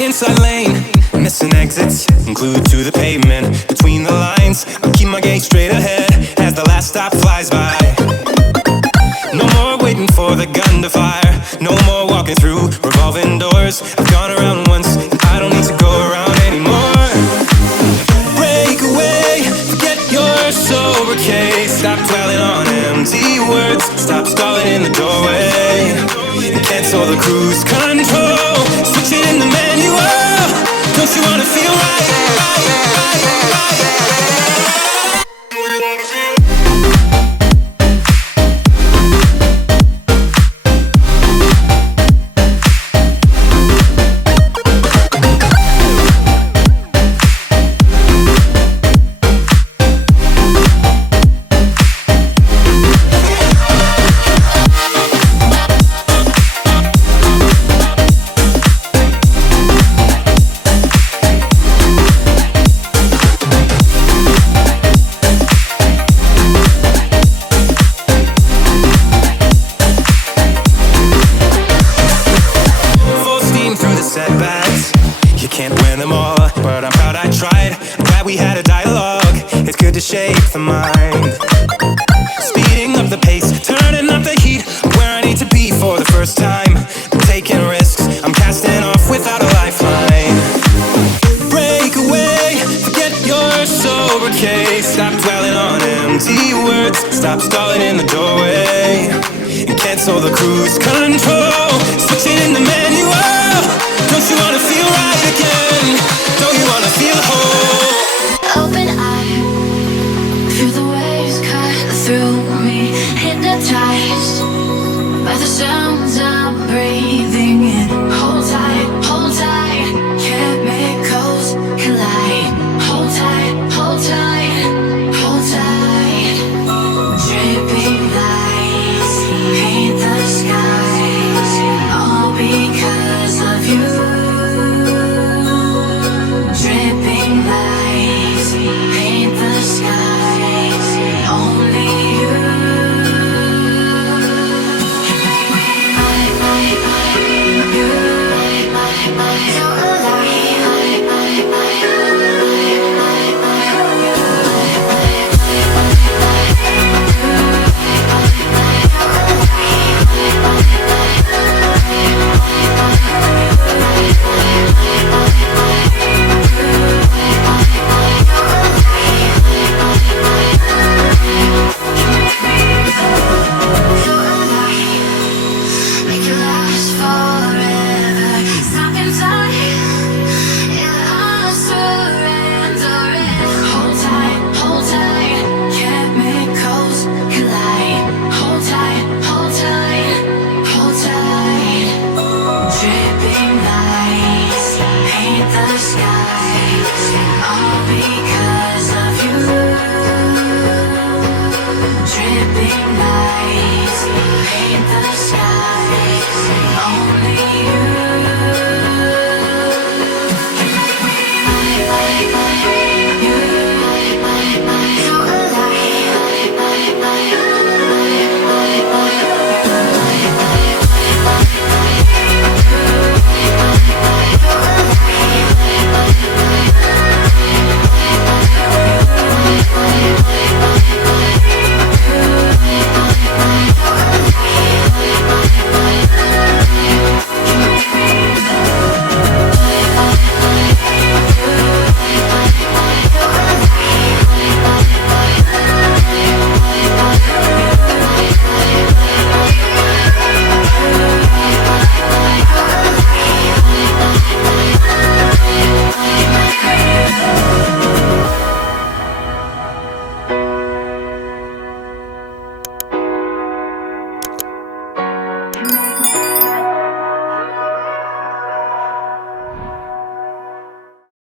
Inside lane, missing exits, glued to the pavement. Between the lines, I'll keep my gaze straight ahead as the last stop flies by. No more waiting for the gun to fire, no more walking through revolving doors. I've gone around once, and I don't need to go around anymore. Break away, forget your sober case. Stop dwelling on empty words, stop stalling in the doorway, and cancel the cruise control. Switch it in the manual. Don't you wanna feel right? Setbacks, you can't win them all, but I'm proud I tried. I'm glad we had a dialogue. It's good to shape the mind. Speeding up the pace, turning up the heat. I'm where I need to be for the first time. I'm taking risks, I'm casting off without a lifeline. Break away, forget your sober case. Stop dwelling on empty words, stop stalling in the doorway, and cancel the cruise control.